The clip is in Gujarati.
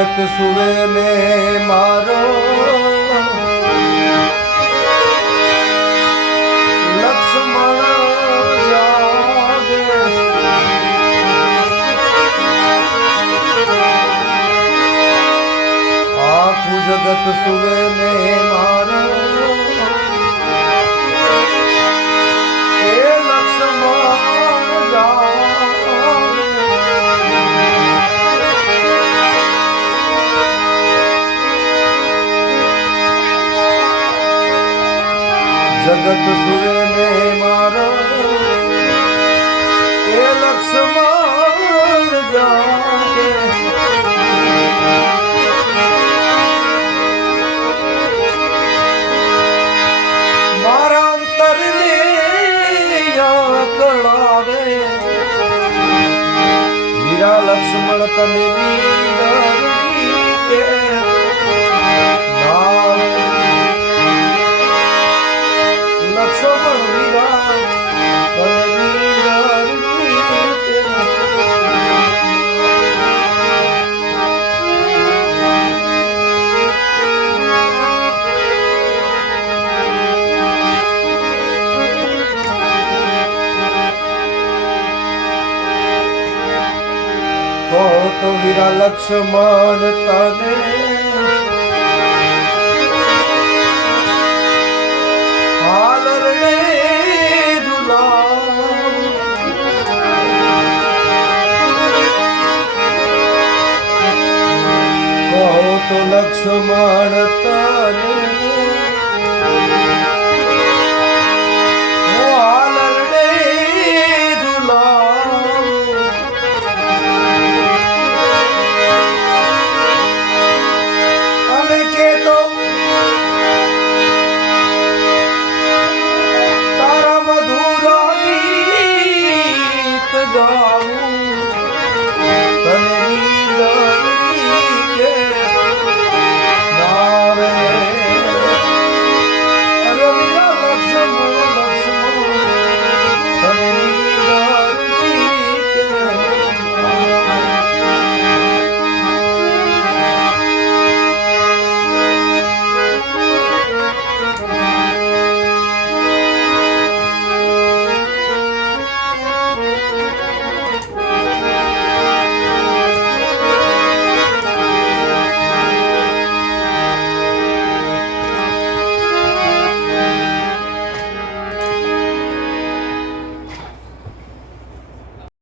જગત સુવે ને મારો લક્ષ્મણ જાગે, આખું જગત સુવે ને મારો એ લક્ષ્મણ જાગે, જગત સુવે ને મારો એ લક્ષ્મણ જાગે, મારા અંતરને કળાવે વીરા લક્ષ્મણ તને વીરડી કે લક્ષ્મણ વીરા તને વીરડી કે તો વીરા લક્ષ્મણ તને હાલ રે ઝુલાવ, કહો તો લક્ષ્મણ તને